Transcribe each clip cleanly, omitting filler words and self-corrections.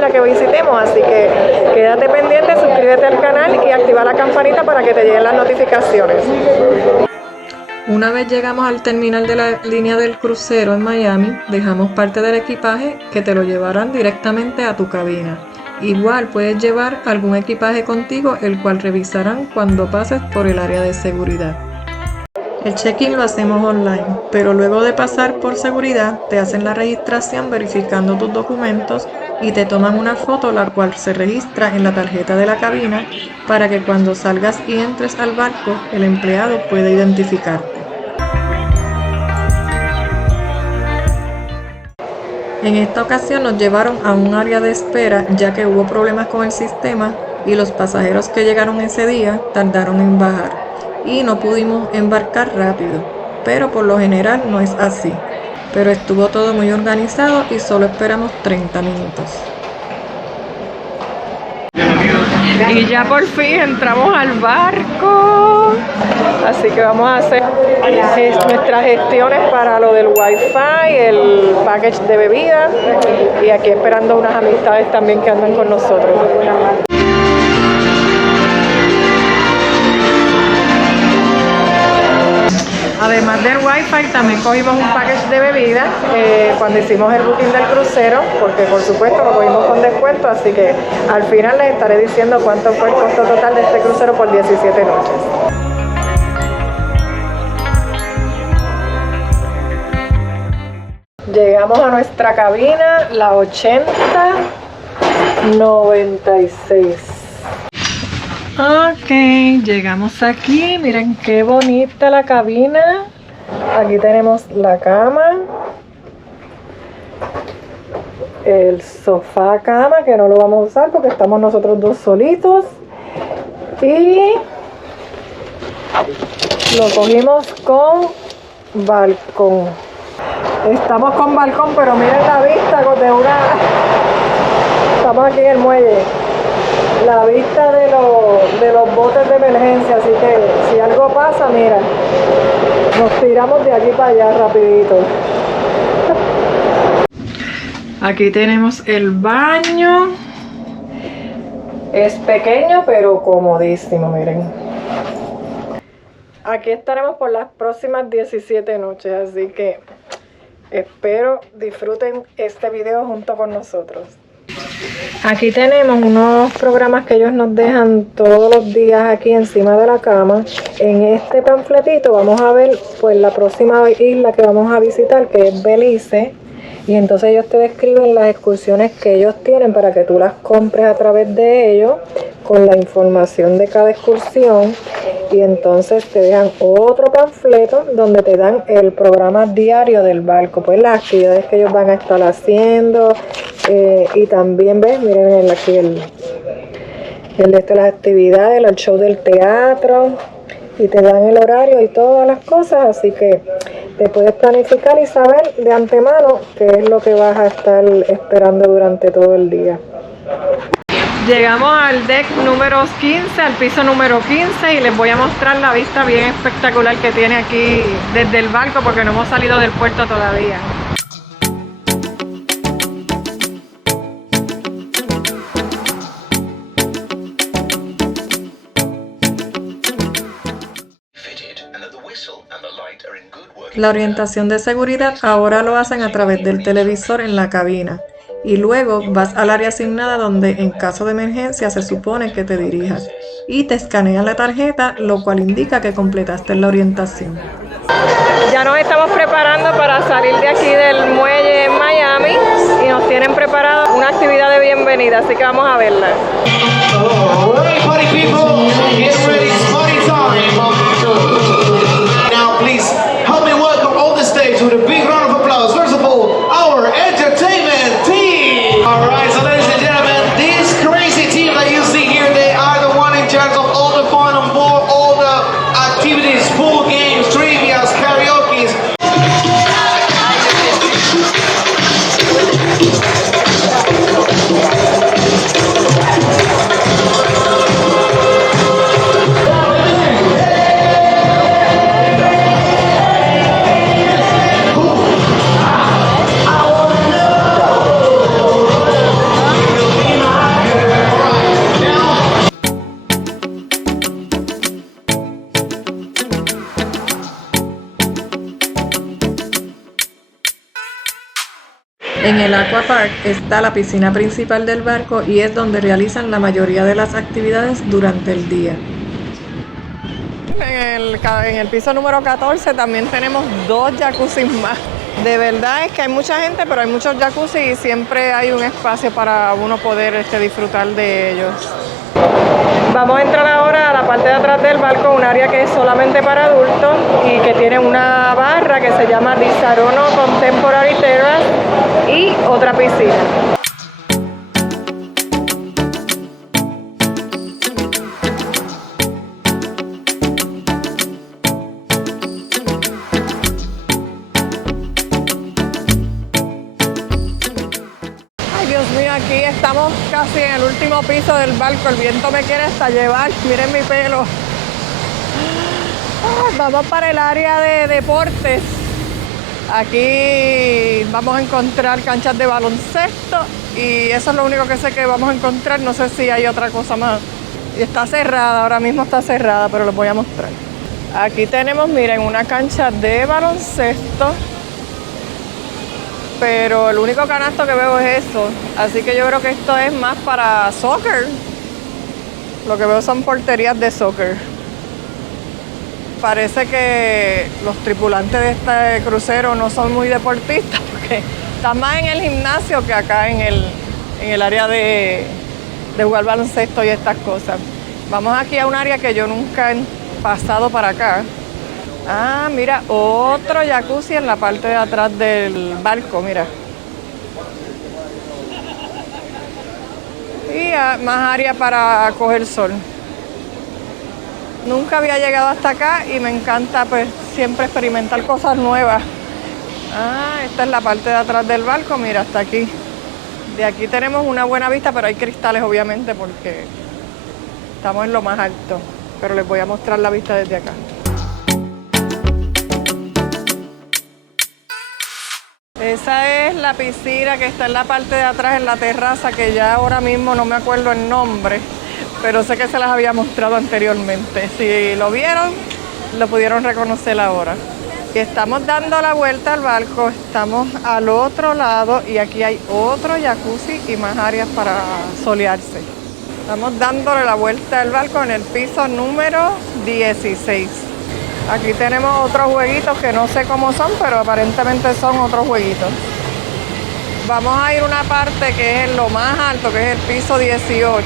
isla que visitemos, así que quédate pendiente, suscríbete al canal y activa la campanita para que te lleguen las notificaciones. Una vez llegamos al terminal de la línea del crucero en Miami, dejamos parte del equipaje que te lo llevarán directamente a tu cabina. Igual puedes llevar algún equipaje contigo, el cual revisarán cuando pases por el área de seguridad. El check-in lo hacemos online, pero luego de pasar por seguridad te hacen la registración verificando tus documentos y te toman una foto, la cual se registra en la tarjeta de la cabina para que cuando salgas y entres al barco el empleado pueda identificarte. En esta ocasión nos llevaron a un área de espera ya que hubo problemas con el sistema y los pasajeros que llegaron ese día tardaron en bajar y no pudimos embarcar rápido, pero por lo general no es así. Pero estuvo todo muy organizado y solo esperamos 30 minutos. Y ya por fin entramos al barco, así que vamos a hacer nuestras gestiones para lo del wifi, el package de bebidas y aquí esperando unas amistades también que andan con nosotros. Además del wifi también cogimos un package de bebidas cuando hicimos el booking del crucero, porque por supuesto lo cogimos con descuento, así que al final les estaré diciendo cuánto fue el costo total de este crucero por 17 noches. Llegamos a nuestra cabina, la 8096. Ok, llegamos aquí, miren qué bonita la cabina. Aquí tenemos la cama, el sofá cama que no lo vamos a usar porque estamos nosotros dos solitos, y lo cogimos con balcón. Estamos con balcón, pero miren la vista de una... Estamos aquí en el muelle. La vista de los botes de emergencia, así que si algo pasa, mira, nos tiramos de aquí para allá rapidito. Aquí tenemos el baño. Es pequeño pero comodísimo, miren. Aquí estaremos por las próximas 17 noches, así que espero disfruten este video junto con nosotros. Aquí tenemos unos programas que ellos nos dejan todos los días aquí encima de la cama. En este panfletito vamos a ver pues la próxima isla que vamos a visitar, que es Belice. Y entonces ellos te describen las excursiones que ellos tienen para que tú las compres a través de ellos, con la información de cada excursión. Y entonces te dejan otro panfleto donde te dan el programa diario del barco, pues las actividades que ellos van a estar haciendo. Y también ves, miren aquí el de las actividades, el show del teatro, y te dan el horario y todas las cosas, así que te puedes planificar y saber de antemano qué es lo que vas a estar esperando durante todo el día. Llegamos al deck número 15, al piso número 15, y les voy a mostrar la vista bien espectacular que tiene aquí desde el barco porque no hemos salido del puerto todavía. La orientación de seguridad ahora lo hacen a través del televisor en la cabina y luego vas al área asignada donde en caso de emergencia se supone que te dirijas y te escanean la tarjeta, lo cual indica que completaste la orientación. Ya nos estamos preparando para salir de aquí del muelle en Miami y nos tienen preparado una actividad de bienvenida, así que vamos a verla. With a big round of applause, first of all, our entertainment team! Alright, so ladies and gentlemen, this crazy team that you see here, they are the one in charge of all the fun on board, all the activities, pool games, trivias, karaoke. En el Aqua Park está la piscina principal del barco y es donde realizan la mayoría de las actividades durante el día. En el piso número 14 también tenemos 2 jacuzzis más. De verdad es que hay mucha gente, pero hay muchos jacuzzi y siempre hay un espacio para uno poder disfrutar de ellos. Vamos a entrar ahora a la parte de atrás del barco, un área que es solamente para adultos y que tiene una barra que se llama Di Saronno Contemporary Terrace y otra piscina. Aquí estamos casi en el último piso del barco, el viento me quiere hasta llevar, miren mi pelo. Vamos para el área de deportes. Aquí vamos a encontrar canchas de baloncesto y eso es lo único que sé que vamos a encontrar, no sé si hay otra cosa más. Y está cerrada, ahora mismo está cerrada, pero les voy a mostrar. Aquí tenemos, miren, una cancha de baloncesto. Pero el único canasto que veo es eso, así que yo creo que esto es más para soccer. Lo que veo son porterías de soccer. Parece que los tripulantes de este crucero no son muy deportistas porque están más en el gimnasio que acá en el área de jugar baloncesto y estas cosas. Vamos aquí a un área que yo nunca he pasado para acá. Ah, mira, otro jacuzzi en la parte de atrás del barco, mira. Y más área para coger sol. Nunca había llegado hasta acá y me encanta pues siempre experimentar cosas nuevas. Ah, esta es la parte de atrás del barco, mira, hasta aquí. De aquí tenemos una buena vista, pero hay cristales obviamente porque estamos en lo más alto. Pero les voy a mostrar la vista desde acá. Esa es la piscina que está en la parte de atrás, en la terraza, que ya ahora mismo no me acuerdo el nombre, pero sé que se las había mostrado anteriormente. Si lo vieron, lo pudieron reconocer ahora. Y estamos dando la vuelta al barco, estamos al otro lado y aquí hay otro jacuzzi y más áreas para solearse. Estamos dándole la vuelta al barco en el piso número 16. Aquí tenemos otros jueguitos que no sé cómo son, pero aparentemente son otros jueguitos. Vamos a ir a una parte que es en lo más alto, que es el piso 18.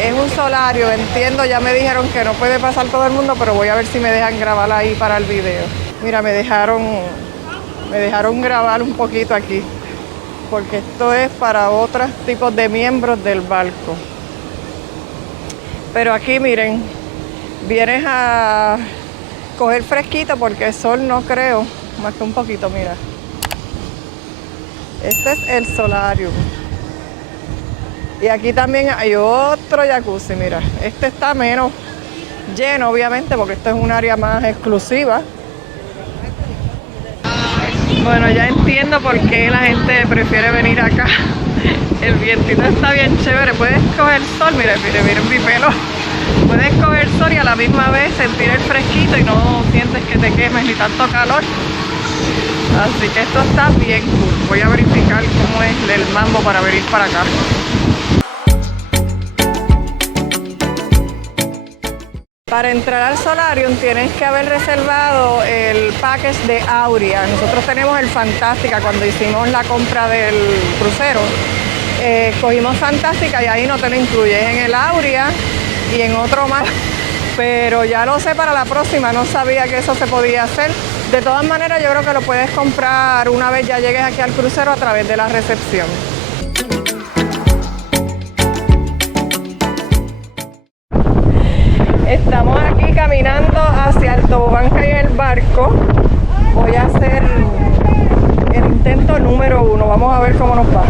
Es un solario, entiendo, ya me dijeron que no puede pasar todo el mundo, pero voy a ver si me dejan grabar ahí para el video. Mira, me dejaron grabar un poquito aquí, porque esto es para otros tipos de miembros del barco. Pero aquí, miren, vienes a coger fresquito porque el sol no creo, más que un poquito, mira. Este es el solarium. Y aquí también hay otro jacuzzi, mira. Este está menos lleno, obviamente, porque esto es un área más exclusiva. Bueno, ya entiendo por qué la gente prefiere venir acá. El vientito está bien chévere, puedes coger sol, miren mi pelo. Puedes coger sol y a la misma vez sentir el fresquito y no sientes que te quemes ni tanto calor. Así que esto está bien cool. Voy a verificar cómo es el mambo para venir para acá. Para entrar al solarium tienes que haber reservado el package de Auria. Nosotros tenemos el Fantástica cuando hicimos la compra del crucero. Cogimos Fantástica y ahí no te lo incluyes en el Auria y en otro más. Pero ya lo sé para la próxima, no sabía que eso se podía hacer. De todas maneras, yo creo que lo puedes comprar una vez ya llegues aquí al crucero a través de la recepción. Estamos aquí caminando hacia el tobogán que hay en el barco. Voy a hacer el intento número 1. Vamos a ver cómo nos va.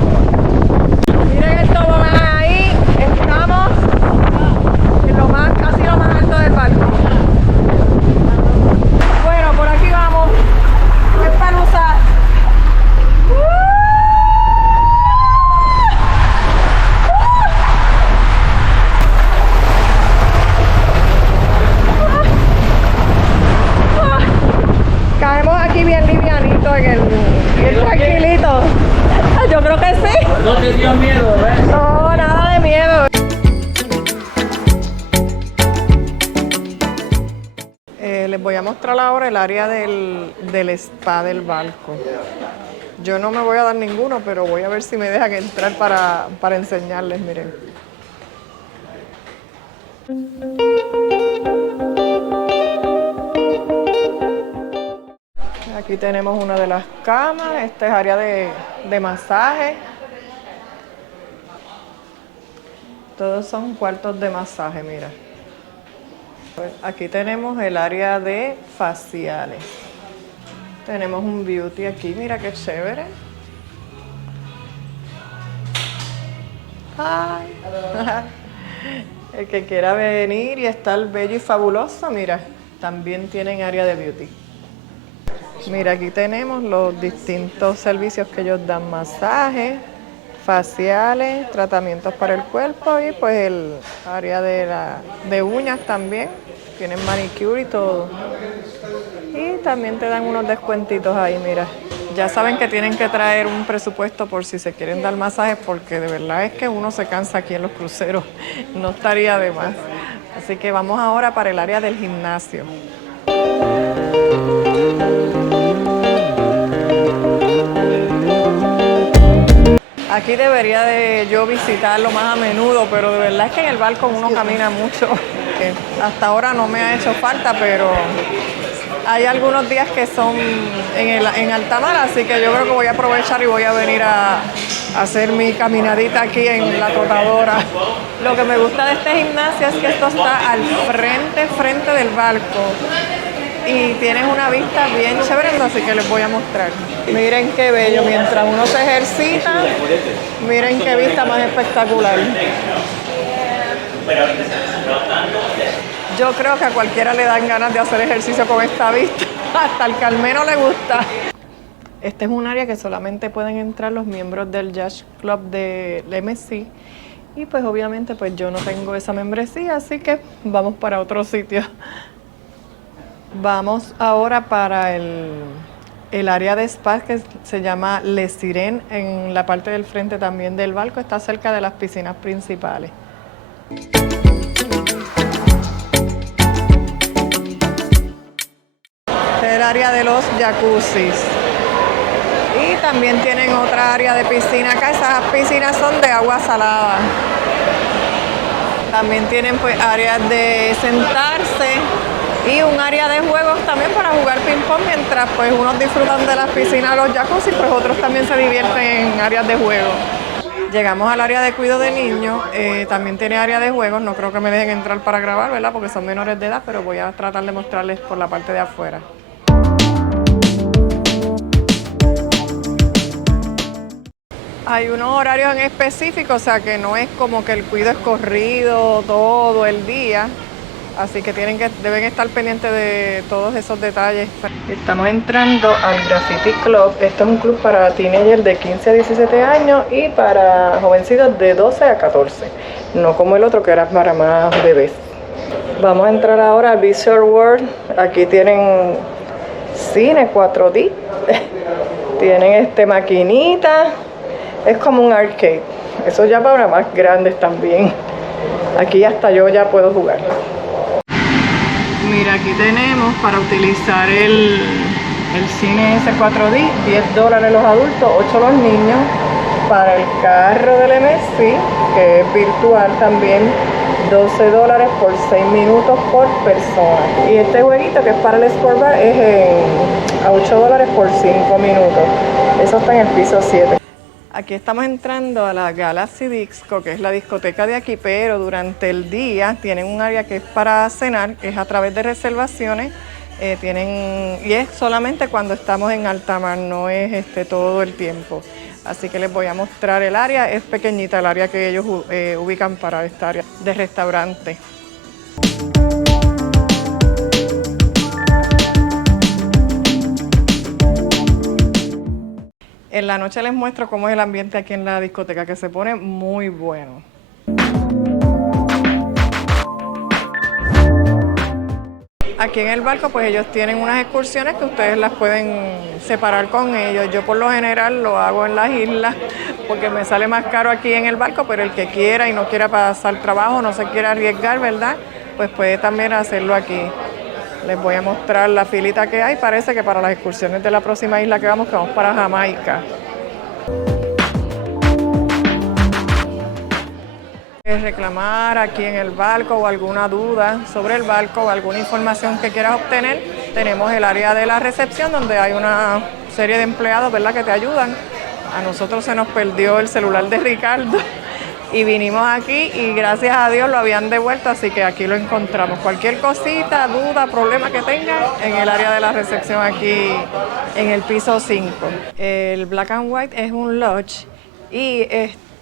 Miren el tobogán ahí. Estamos en casi lo más alto del barco. Bueno, por aquí vamos. Es para usar. Caemos aquí bien livianito, bien tranquilito. voy a mostrar ahora el área del spa del barco. Yo no me voy a dar ninguno, pero voy a ver si me dejan entrar para enseñarles, miren. Aquí tenemos una de las camas, esta es área de masaje. Todos son cuartos de masaje, mira. Aquí tenemos el área de faciales. Tenemos un beauty aquí, mira qué chévere. Ay. El que quiera venir y estar bello y fabuloso, mira, también tienen área de beauty. Mira, aquí tenemos los distintos servicios que ellos dan: masajes, faciales, tratamientos para el cuerpo y pues el área de uñas también. Tienen manicure y todo. Y también te dan unos descuentitos ahí, mira. Ya saben que tienen que traer un presupuesto por si se quieren dar masajes, porque de verdad es que uno se cansa aquí en los cruceros. No estaría de más. Así que vamos ahora para el área del gimnasio. Aquí debería de yo visitarlo más a menudo, pero de verdad es que en el barco uno camina mucho. Hasta ahora no me ha hecho falta, pero hay algunos días que son en alta mar, así que yo creo que voy a aprovechar y voy a venir a hacer mi caminadita aquí en la trotadora. Lo que me gusta de este gimnasio es que esto está al frente del barco. Y tienes una vista bien chévere, así que les voy a mostrar. Miren qué bello, mientras uno se ejercita, miren qué vista más espectacular. Yo creo que a cualquiera le dan ganas de hacer ejercicio con esta vista, hasta al que al menos le gusta. Este es un área que solamente pueden entrar los miembros del Yacht Club del MSC. Y pues obviamente pues yo no tengo esa membresía, así que vamos para otro sitio. Vamos ahora para el área de spa que se llama Le Sirène, en la parte del frente también del barco, está cerca de las piscinas principales. Este es el área de los jacuzzis. Y también tienen otra área de piscina acá, esas piscinas son de agua salada. También tienen pues áreas de sentarse y un área de juegos también para jugar ping pong, mientras pues unos disfrutan de las piscinas, los jacuzzi, pues otros también se divierten en áreas de juego. Llegamos al área de cuidado de niños, también tiene área de juegos, no creo que me dejen entrar para grabar, ¿verdad? Porque son menores de edad, pero voy a tratar de mostrarles por la parte de afuera. Hay unos horarios en específico, o sea que no es como que el cuidado es corrido todo el día. Así que deben estar pendientes de todos esos detalles. Estamos entrando al Graffiti Club. Esto es un club para teenagers de 15 a 17 años y para jovencitos de 12 a 14. No como el otro que era para más bebés. Vamos a entrar ahora al Visual World. Aquí tienen cine 4D. Tienen maquinitas. Es como un arcade. Eso ya para más grandes también. Aquí hasta yo ya puedo jugar. Mira, aquí tenemos para utilizar el cine S4D, $10 los adultos, 8 los niños. Para el carro del MSC, que es virtual también, $12 por 6 minutos por persona. Y este jueguito que es para el Sport Bar es a $8 por 5 minutos. Eso está en el piso 7. Aquí estamos entrando a la Galaxy Disco, que es la discoteca de aquí, pero durante el día tienen un área que es para cenar, es a través de reservaciones, y es solamente cuando estamos en alta mar, no es todo el tiempo. Así que les voy a mostrar el área, es pequeñita el área que ellos ubican para esta área de restaurante. En la noche les muestro cómo es el ambiente aquí en la discoteca, que se pone muy bueno. Aquí en el barco pues ellos tienen unas excursiones que ustedes las pueden separar con ellos. Yo por lo general lo hago en las islas porque me sale más caro aquí en el barco, pero el que quiera y no quiera pasar trabajo, no se quiera arriesgar, ¿verdad? Pues puede también hacerlo aquí. Les voy a mostrar la filita que hay. Parece que para las excursiones de la próxima isla que vamos para Jamaica. Reclamar aquí en el barco o alguna duda sobre el barco o alguna información que quieras obtener, tenemos el área de la recepción donde hay una serie de empleados, ¿verdad?, que te ayudan. A nosotros se nos perdió el celular de Ricardo y vinimos aquí y gracias a Dios lo habían devuelto, así que aquí lo encontramos. Cualquier cosita, duda, problema que tengan, en el área de la recepción aquí en el piso 5. El Black and White es un lodge y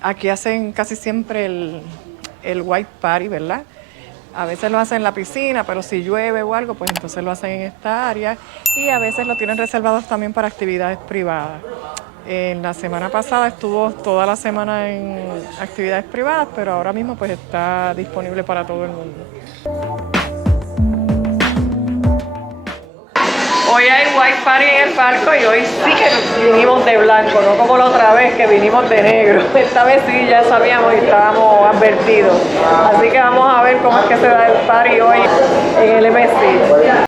aquí hacen casi siempre el White Party, ¿verdad? A veces lo hacen en la piscina, pero si llueve o algo, pues entonces lo hacen en esta área. Y a veces lo tienen reservados también para actividades privadas. En la semana pasada estuvo toda la semana en actividades privadas, pero ahora mismo pues está disponible para todo el mundo. Hoy hay White Party en el barco y hoy sí que vinimos de blanco, no como la otra vez que vinimos de negro. Esta vez sí ya sabíamos y estábamos advertidos. Así que vamos a ver cómo es que se da el party hoy en el MSC.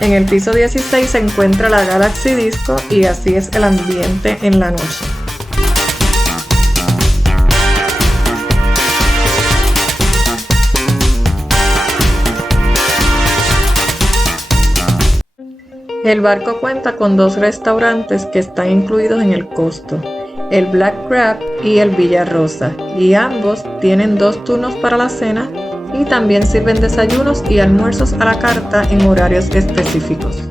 En el piso 16 se encuentra la Galaxy Disco y así es el ambiente en la noche. El barco cuenta con 2 restaurantes que están incluidos en el costo, el Black Crab y el Villa Rosa, y ambos tienen 2 turnos para la cena y también sirven desayunos y almuerzos a la carta en horarios específicos.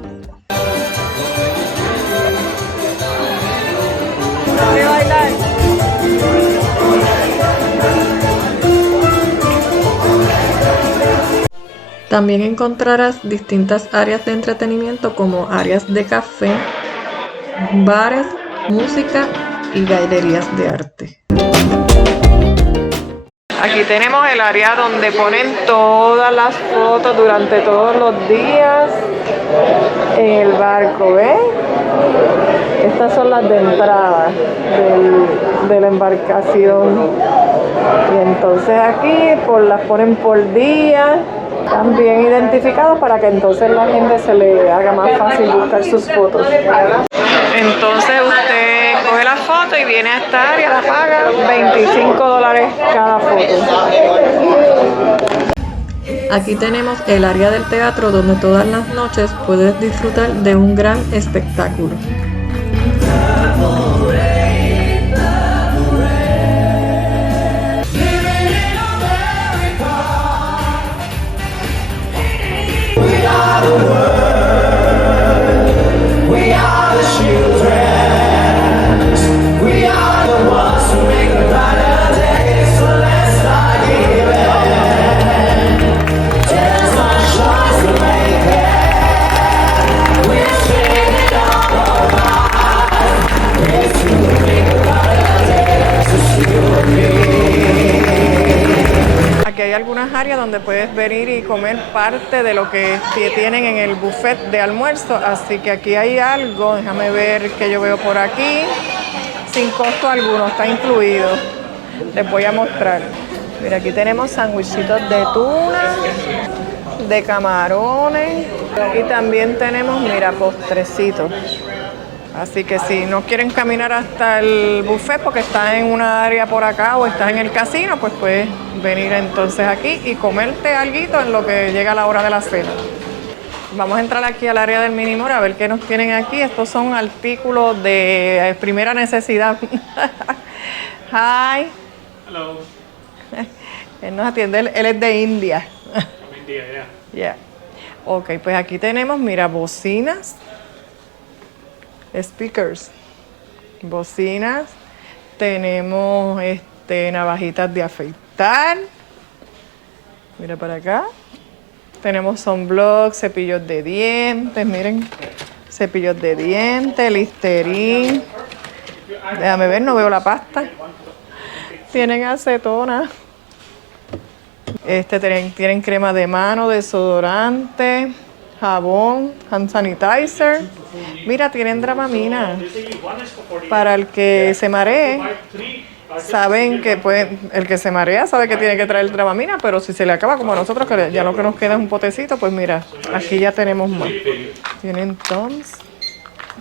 También encontrarás distintas áreas de entretenimiento como áreas de café, bares, música y galerías de arte. Aquí tenemos el área donde ponen todas las fotos durante todos los días en el barco, ¿ves? Estas son las de entrada de la embarcación. Y entonces aquí las ponen por día, están bien identificados para que entonces la gente se le haga más fácil buscar sus fotos. Entonces usted coge la foto y viene a esta área, la paga, $25 cada foto. Aquí tenemos el área del teatro donde todas las noches puedes disfrutar de un gran espectáculo. Aquí hay algunas áreas donde puedes venir y comer parte de lo que tienen en el buffet de almuerzo, así que aquí hay algo, déjame ver qué yo veo por aquí, sin costo alguno, está incluido. Les voy a mostrar. Mira, aquí tenemos sandwichitos de tuna, de camarones y también tenemos, mira, postrecitos. Así que si no quieren caminar hasta el buffet porque estás en una área por acá o estás en el casino, pues puedes venir entonces aquí y comerte alguito en lo que llega la hora de la cena. Vamos a entrar aquí al área del Minimall a ver qué nos tienen aquí. Estos son artículos de primera necesidad. Hi. Hello. Él nos atiende, él es de India. From India, yeah. Yeah. Ok, pues aquí tenemos, mira, bocinas. Speakers, bocinas, tenemos navajitas de afeitar, mira para acá, tenemos sunblock, cepillos de dientes, miren, cepillos de dientes, Listerine, déjame ver, no veo la pasta, tienen acetona, Tienen crema de mano, desodorante, jabón, hand sanitizer. Mira, tienen Dramamine. Para el que se maree, saben que el que se marea sabe que tiene que traer Dramamine, pero si se le acaba como a nosotros, que ya lo que nos queda es un potecito, pues mira, aquí ya tenemos más. Tienen Tums,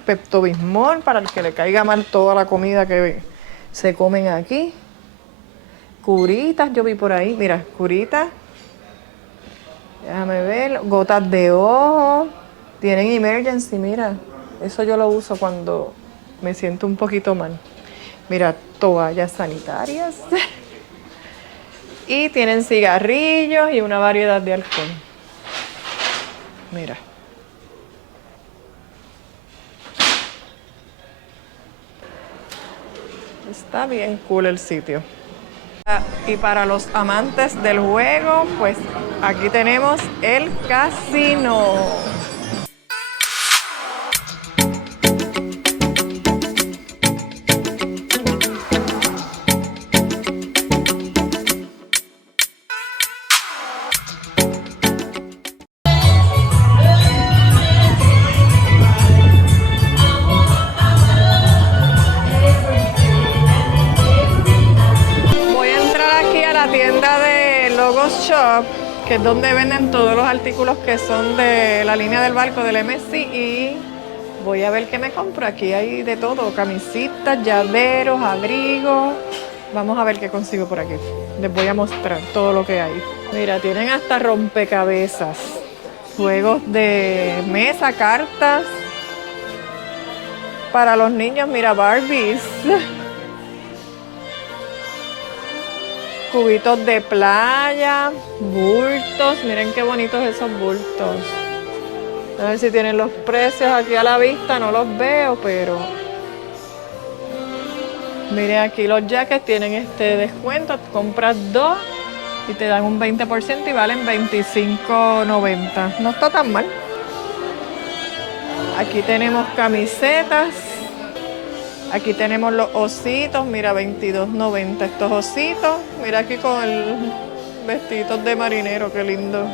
Pepto-Bismol para el que le caiga mal toda la comida que se comen aquí. Curitas, yo vi por ahí, mira, curitas. Déjame ver, gotas de ojo. Tienen Emergency, mira. Eso yo lo uso cuando me siento un poquito mal. Mira, toallas sanitarias. Y tienen cigarrillos y una variedad de alcohol. Mira. Está bien cool el sitio. Y para los amantes del juego, pues aquí tenemos el casino. Shop, que es donde venden todos los artículos que son de la línea del barco del MSC, y voy a ver qué me compro. Aquí hay de todo, camisitas, llaveros, abrigos. Vamos a ver qué consigo por aquí. Les voy a mostrar todo lo que hay. Mira, tienen hasta rompecabezas, juegos de mesa, cartas. Para los niños, mira, Barbies. Cubitos de playa, bultos, miren qué bonitos esos bultos. A ver si tienen los precios aquí a la vista, no los veo, pero... Miren aquí los jackets tienen este descuento, compras 2 y te dan un 20% y valen $25.90. No está tan mal. Aquí tenemos camisetas. Aquí tenemos los ositos, mira, $22.90 estos ositos. Mira aquí con el vestiditos de marinero, qué lindo.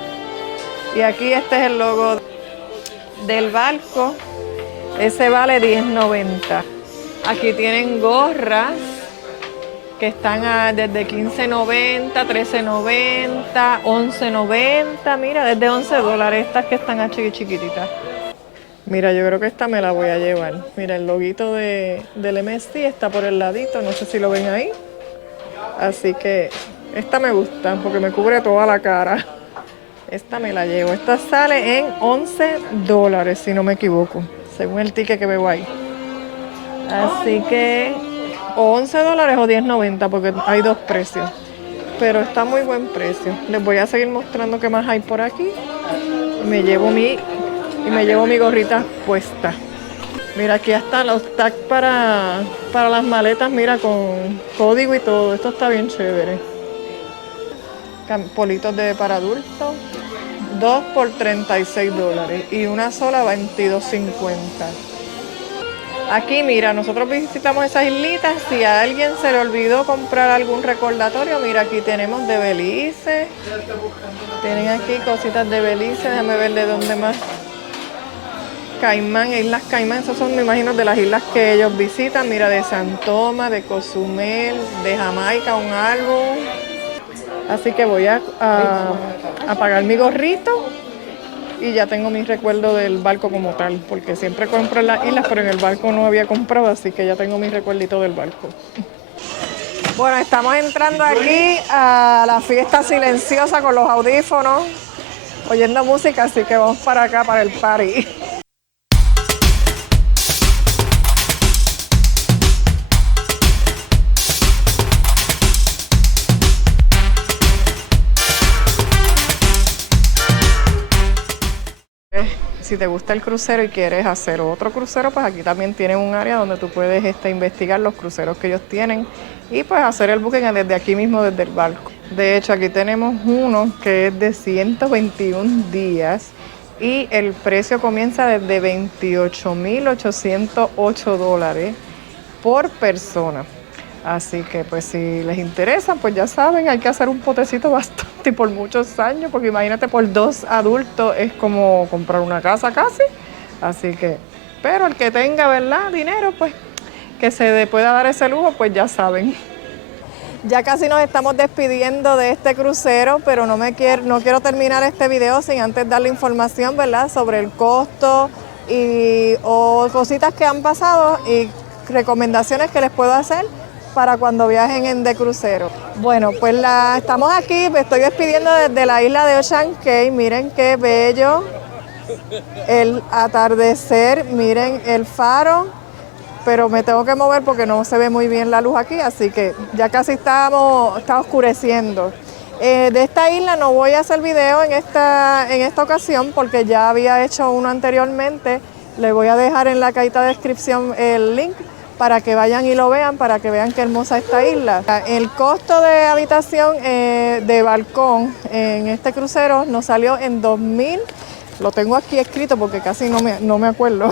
Y aquí este es el logo del barco. Ese vale $10.90. Aquí tienen gorras que están desde $15.90, $13.90, $11.90. Mira, desde $11, estas que están a chiquititas. Mira, yo creo que esta me la voy a llevar. Mira, el loguito del MSC está por el ladito, no sé si lo ven ahí. Así que esta me gusta porque me cubre toda la cara. Esta me la llevo. Esta sale en $11, si no me equivoco, según el ticket que veo ahí. Así que, o $11 o $10.90, porque hay dos precios. Pero está muy buen precio. Les voy a seguir mostrando qué más hay por aquí. Me llevo mi gorrita puesta. Mira, aquí están los tags para las maletas, mira, con código y todo. Esto está bien chévere. Politos para adultos. 2 por $36 y una sola $22.50. Aquí, mira, nosotros visitamos esas islitas. Si a alguien se le olvidó comprar algún recordatorio, mira, aquí tenemos de Belice. Tienen aquí cositas de Belice. Déjame ver de dónde más. Caimán, Islas Caimán, esos son, me imagino, de las islas que ellos visitan. Mira, de San Tomás, de Cozumel, de Jamaica, un álbum. Así que voy a pagar mi gorrito y ya tengo mi recuerdo del barco como tal, porque siempre compro en las islas, pero en el barco no había comprado, así que ya tengo mi recuerdito del barco. Bueno, estamos entrando aquí a la fiesta silenciosa con los audífonos, oyendo música, así que vamos para acá, para el party. Si te gusta el crucero y quieres hacer otro crucero, pues aquí también tienen un área donde tú puedes investigar los cruceros que ellos tienen y pues hacer el booking desde aquí mismo, desde el barco. De hecho, aquí tenemos uno que es de 121 días y el precio comienza desde $28.808 por persona. Así que pues si les interesa, pues ya saben, hay que hacer un potecito bastante por muchos años, porque imagínate, por 2 adultos es como comprar una casa casi. Así que, pero el que tenga, ¿verdad?, dinero, pues que se pueda dar ese lujo, pues ya saben. Ya casi nos estamos despidiendo de este crucero, pero no quiero terminar este video sin antes darle información, ¿verdad?, sobre el costo o cositas que han pasado y recomendaciones que les puedo hacer para cuando viajen de crucero. Bueno, pues estamos aquí, me estoy despidiendo desde la isla de Ocean Cay. Miren qué bello el atardecer, miren el faro, pero me tengo que mover porque no se ve muy bien la luz aquí, así que ya casi está oscureciendo. De esta isla no voy a hacer video en esta ocasión porque ya había hecho uno anteriormente. Les voy a dejar en la cajita de descripción el link para que vayan y lo vean, para que vean qué hermosa esta isla. El costo de habitación de balcón en este crucero nos salió en 2,000, lo tengo aquí escrito porque casi no me acuerdo,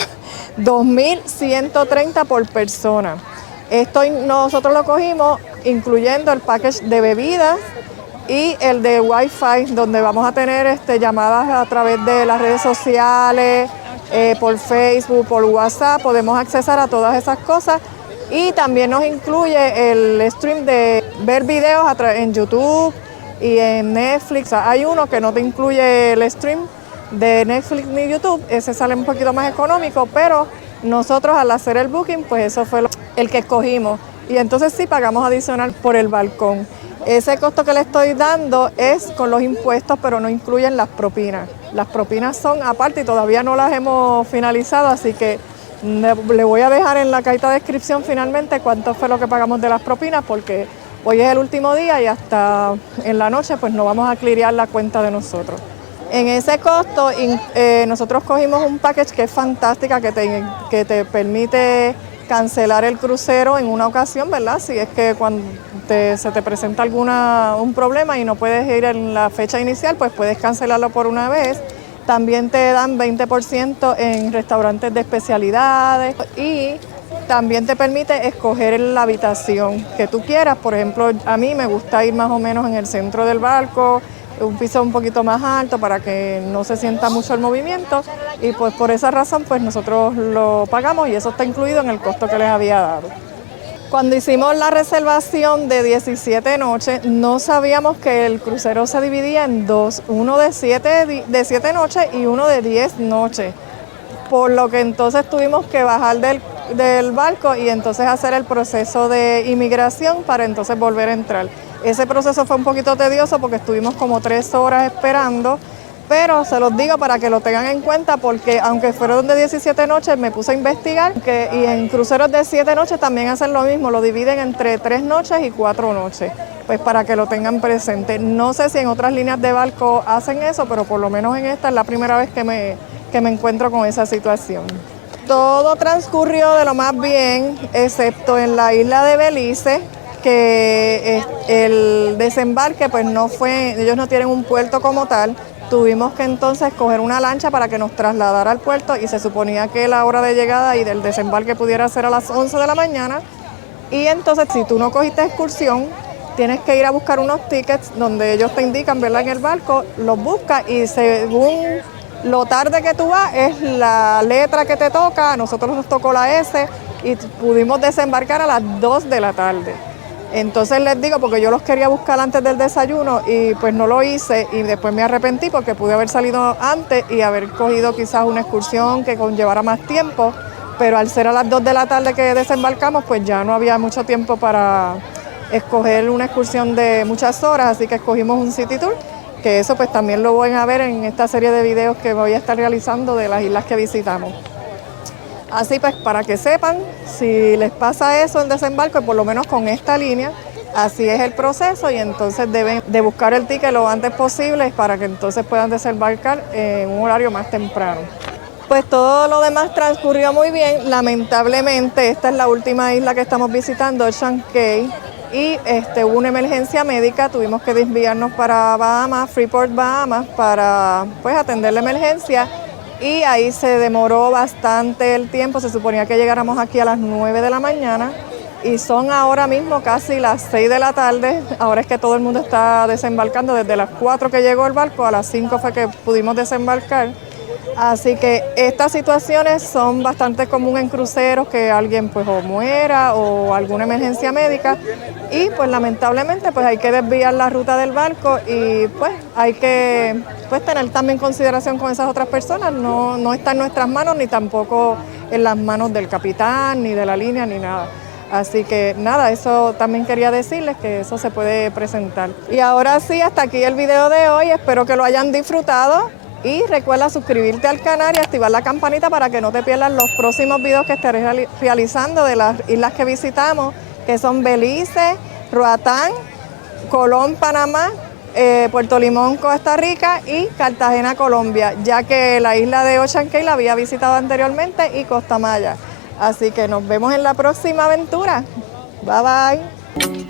2,130 por persona. Nosotros lo cogimos incluyendo el package de bebidas y el de Wi-Fi, donde vamos a tener llamadas a través de las redes sociales, por Facebook, por WhatsApp, podemos accesar a todas esas cosas, y también nos incluye el stream de ver videos en YouTube y en Netflix. Hay uno que no te incluye el stream de Netflix ni YouTube, ese sale un poquito más económico, pero nosotros al hacer el booking, pues eso fue el que escogimos, y entonces sí pagamos adicional por el balcón. Ese costo que le estoy dando es con los impuestos, pero no incluyen las propinas. Las propinas son aparte y todavía no las hemos finalizado, así que le voy a dejar en la cajita de descripción finalmente cuánto fue lo que pagamos de las propinas, porque hoy es el último día y hasta en la noche pues no vamos a clearear la cuenta de nosotros. En ese costo nosotros cogimos un package que es fantástica, que te permite cancelar el crucero en una ocasión, ¿verdad? Si es que cuando se te presenta un problema y no puedes ir en la fecha inicial, pues puedes cancelarlo por una vez. También te dan 20% en restaurantes de especialidades y también te permite escoger la habitación que tú quieras. Por ejemplo, a mí me gusta ir más o menos en el centro del barco, un piso un poquito más alto para que no se sienta mucho el movimiento, y pues por esa razón pues nosotros lo pagamos y eso está incluido en el costo que les había dado. Cuando hicimos la reservación de 17 noches, no sabíamos que el crucero se dividía en dos, uno de 7 noches y uno de 10 noches, por lo que entonces tuvimos que bajar del barco y entonces hacer el proceso de inmigración para entonces volver a entrar. Ese proceso fue un poquito tedioso porque estuvimos como 3 horas esperando, pero se los digo para que lo tengan en cuenta, porque aunque fueron de 17 noches, me puse a investigar y en cruceros de 7 noches también hacen lo mismo, lo dividen entre 3 noches y 4 noches, pues para que lo tengan presente. No sé si en otras líneas de barco hacen eso, pero por lo menos en esta es la primera vez que me encuentro con esa situación. Todo transcurrió de lo más bien, excepto en la isla de Belice, que el desembarque pues no fue, ellos no tienen un puerto como tal. Tuvimos que entonces coger una lancha para que nos trasladara al puerto, y se suponía que la hora de llegada y del desembarque pudiera ser a las 11 de la mañana. Y entonces, si tú no cogiste excursión, tienes que ir a buscar unos tickets donde ellos te indican, ¿verdad?, en el barco, los buscas y según lo tarde que tú vas es la letra que te toca. A nosotros nos tocó la S y pudimos desembarcar a las 2 de la tarde. Entonces les digo, porque yo los quería buscar antes del desayuno y pues no lo hice, y después me arrepentí porque pude haber salido antes y haber cogido quizás una excursión que conllevara más tiempo, pero al ser a las 2 de la tarde que desembarcamos, pues ya no había mucho tiempo para escoger una excursión de muchas horas, así que escogimos un city tour, que eso pues también lo van a ver en esta serie de videos que voy a estar realizando de las islas que visitamos. Así pues, para que sepan, si les pasa eso en desembarco, por lo menos con esta línea, así es el proceso, y entonces deben de buscar el ticket lo antes posible para que entonces puedan desembarcar en un horario más temprano. Pues todo lo demás transcurrió muy bien. Lamentablemente, esta es la última isla que estamos visitando, Ocean Cay, y hubo una emergencia médica, tuvimos que desviarnos para Bahamas, Freeport, Bahamas, para pues atender la emergencia. Y ahí se demoró bastante el tiempo, se suponía que llegáramos aquí a las 9 de la mañana y son ahora mismo casi las 6 de la tarde. Ahora es que todo el mundo está desembarcando, desde las 4 que llegó el barco, a las 5 fue que pudimos desembarcar. Así que estas situaciones son bastante comunes en cruceros, que alguien pues o muera o alguna emergencia médica, y pues lamentablemente pues hay que desviar la ruta del barco y pues hay que pues tener también consideración con esas otras personas. No está en nuestras manos ni tampoco en las manos del capitán, ni de la línea, ni nada. Así que nada, eso también quería decirles que eso se puede presentar. Y ahora sí, hasta aquí el video de hoy, espero que lo hayan disfrutado. Y recuerda suscribirte al canal y activar la campanita para que no te pierdas los próximos videos que estaré realizando de las islas que visitamos, que son Belice, Roatán, Colón, Panamá, Puerto Limón, Costa Rica y Cartagena, Colombia, ya que la isla de Ocean Cay la había visitado anteriormente y Costa Maya. Así que nos vemos en la próxima aventura. Bye bye.